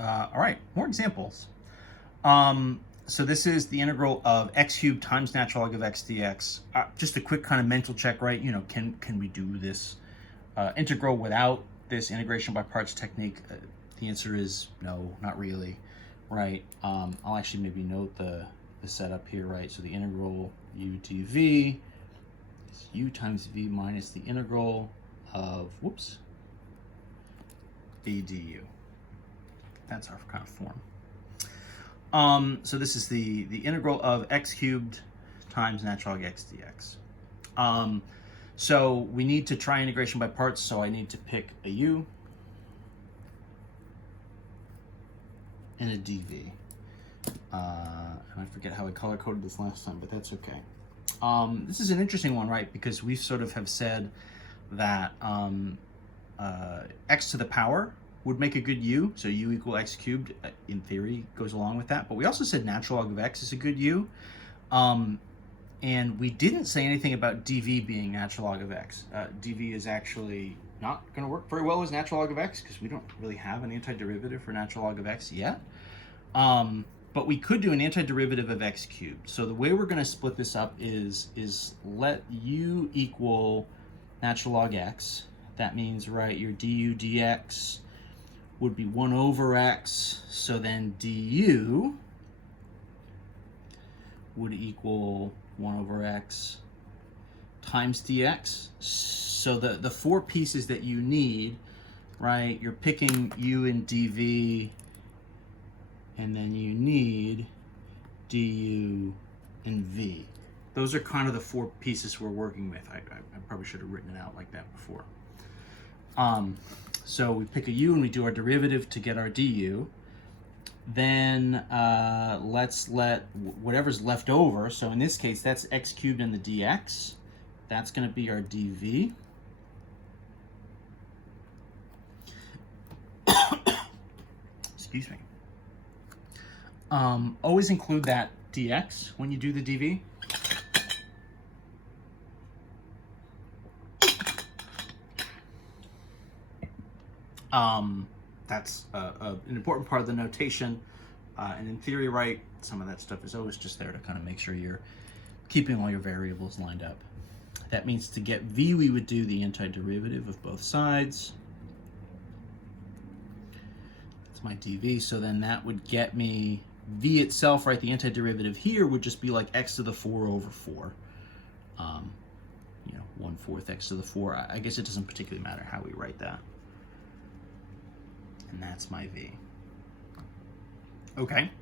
All right, more examples. So this is the integral of x cubed times natural log of x dx. Just a quick kind of mental check, right? You know, can we do this integral without this integration by parts technique? The answer is no, not really, right? I'll actually maybe note the setup here, right? So the integral u dv is u times v minus the integral of, whoops, v du. That's our kind of form. So this is the integral of x cubed times natural log x dx. So we need to try integration by parts, so I need to pick a u and a dv. And I forget how I color coded this last time, but that's okay. This is an interesting one, right? Because we sort of have said that x to the power would make a good u, so u equal x cubed in theory goes along with that. But we also said natural log of x is a good u, and we didn't say anything about dv being natural log of x. Dv is actually not going to work very well as natural log of x because we don't really have an antiderivative for natural log of x yet. But we could do an antiderivative of x cubed. So the way we're going to split this up is let u equal natural log x. That means, right, your du dx would be 1 over x, so then du would equal 1 over x times dx. So the four pieces that you need, right, you're picking u and dv, and then you need du and v. Those are kind of the four pieces we're working with. I probably should have written it out like that before. So we pick a u and we do our derivative to get our du. Then let's let whatever's left over, so in this case that's x cubed and the dx. That's going to be our dv. Excuse me. Always include that dx when you do the dv. That's an important part of the notation, and in theory, right, some of that stuff is always just there to kind of make sure you're keeping all your variables lined up. That means to get v, we would do the antiderivative of both sides. That's my dv, so then that would get me v itself, right, the antiderivative here would just be like x to the 4 over 4. You know, 1/4 x to the 4. I guess it doesn't particularly matter how we write that. And that's my v. Okay.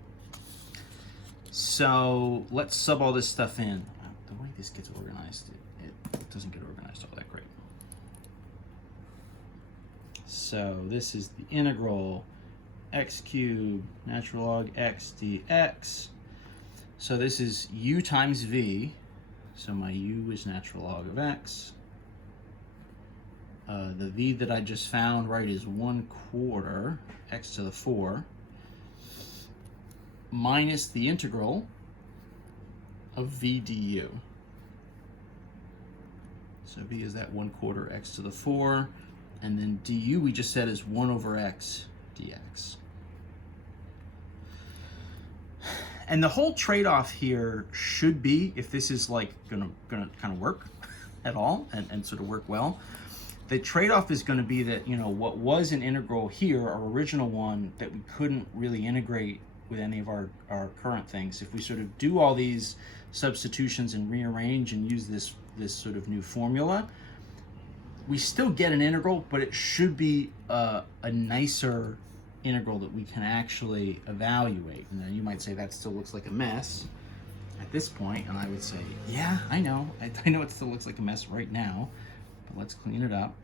So let's sub all this stuff in. The way this gets organized, it doesn't get organized all that great. So this is the integral x cubed natural log x dx. So this is u times v. So my u is natural log of x. The v that I just found, right, is 1/4 x to the 4 minus the integral of v du. So v is that 1/4 x to the 4, and then du we just said is 1 over x dx. And the whole trade-off here should be, if this is like gonna kind of work at all and sort of work well, the trade-off is going to be that, you know, what was an integral here, our original one, that we couldn't really integrate with any of our current things. If we sort of do all these substitutions and rearrange and use this sort of new formula, we still get an integral, but it should be a nicer integral that we can actually evaluate. And then you might say that still looks like a mess at this point, and I would say, yeah, I know it still looks like a mess right now. Let's clean it up.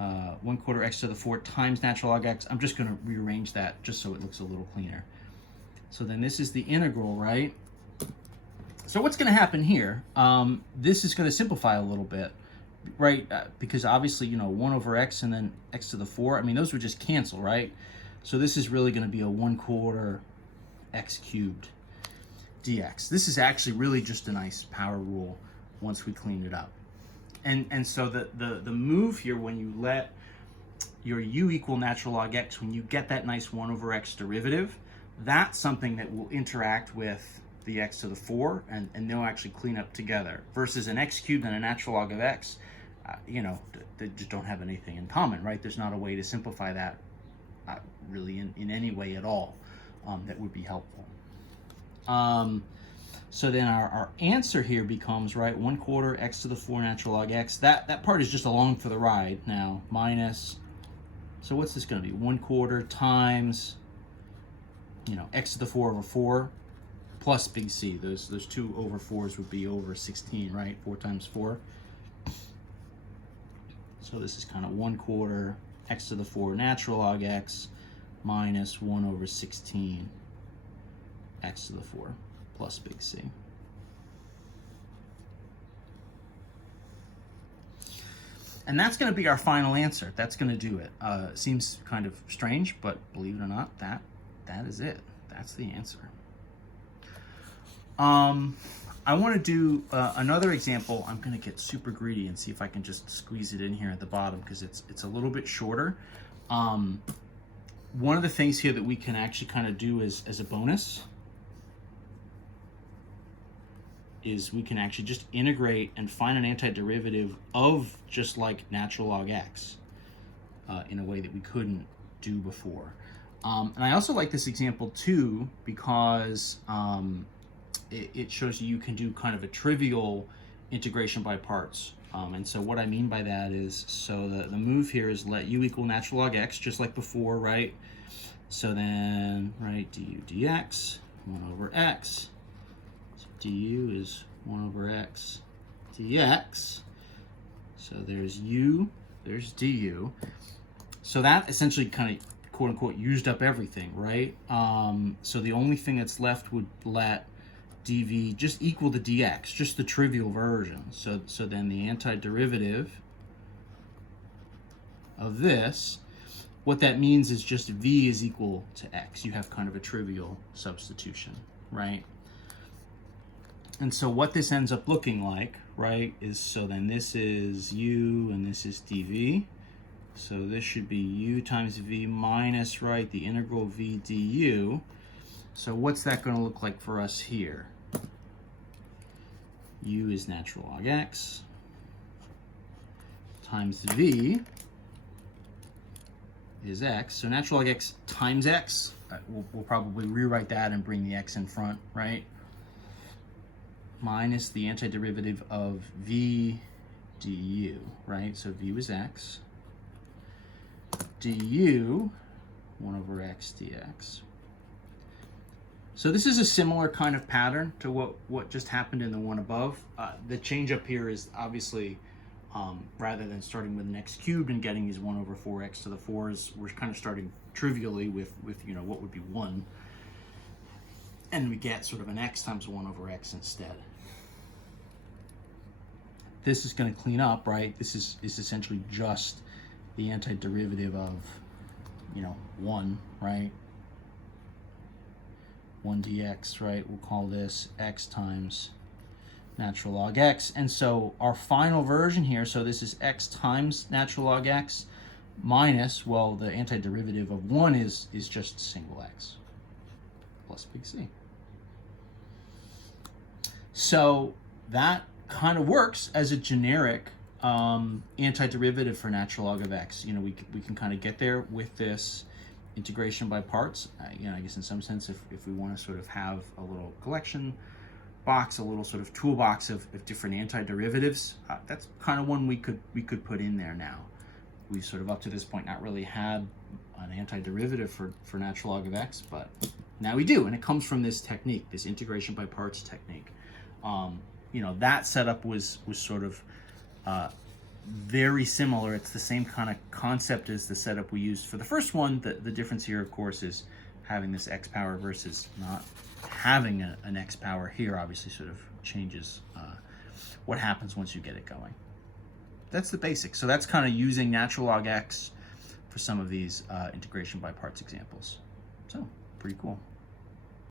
1/4 x to the 4 times natural log x. I'm just going to rearrange that just so it looks a little cleaner. So then this is the integral, right? So what's going to happen here? This is going to simplify a little bit, right? Because obviously, you know, 1 over x and then x to the 4, I mean, those would just cancel, right? So this is really going to be a 1/4 x cubed dx. This is actually really just a nice power rule once we clean it up. And so the move here, when you let your u equal natural log x, when you get that nice 1 over x derivative, that's something that will interact with the x to the 4, and they'll actually clean up together. Versus an x cubed and a natural log of x, you know, they just don't have anything in common, right? There's not a way to simplify that really in any way at all that would be helpful. So then our answer here becomes, right, 1/4 x to the 4 natural log x. That part is just along for the ride now, minus, so what's this going to be? 1/4 times, you know, x to the 4 over 4 plus big C. Those 2 over 4s would be over 16, right? 4 times 4. So this is kind of 1/4 x to the 4 natural log x minus 1 over 16 x to the 4 plus big C. And that's going to be our final answer. That's going to do it. Seems kind of strange, but believe it or not, that is it. That's the answer. I want to do another example. I'm going to get super greedy and see if I can just squeeze it in here at the bottom because it's a little bit shorter. One of the things here that we can actually kind of do as a bonus is we can actually just integrate and find an antiderivative of just like natural log x in a way that we couldn't do before. And I also like this example too because it shows you can do kind of a trivial integration by parts. And so what I mean by that is, so the move here is let u equal natural log x, just like before, right? So then, right, du dx, 1 over x. So du is 1 over x dx. So there's u, there's du. So that essentially kind of, quote unquote, used up everything, right? So the only thing that's left would let dv just equal the dx, just the trivial version. So then the antiderivative of this, what that means is just v is equal to x. You have kind of a trivial substitution, right? And so what this ends up looking like, right, is, so then this is u and this is dv. So this should be u times v minus, right, the integral v du. So what's that going to look like for us here? U is natural log x times v is x. So natural log x times x, we'll probably rewrite that and bring the x in front, right? Minus the antiderivative of v du, right? So v was x. Du, 1 over x dx. So this is a similar kind of pattern to what just happened in the one above. The change up here is obviously, rather than starting with an x cubed and getting these 1 over 4x to the 4s, we're kind of starting trivially with you know, what would be 1. And we get sort of an x times 1 over x instead. This is going to clean up, right? This is essentially just the antiderivative of, you know, 1, right? 1 dx, right? We'll call this x times natural log x. And so our final version here, so this is x times natural log x minus, well, the antiderivative of 1 is just single x plus big C. So that kind of works as a generic antiderivative for natural log of x. You know, we can kind of get there with this integration by parts. You know, I guess in some sense, if we want to sort of have a little collection box, a little sort of toolbox of different antiderivatives, that's kind of one we could put in there now. We've sort of up to this point not really had an antiderivative for natural log of x, but now we do, and it comes from this technique, this integration by parts technique. You know, that setup was sort of very similar. It's the same kind of concept as the setup we used for the first one. The difference here, of course, is having this x power versus not having an x power here obviously sort of changes what happens once you get it going. That's the basics. So that's kind of using natural log x for some of these integration by parts examples. So pretty cool.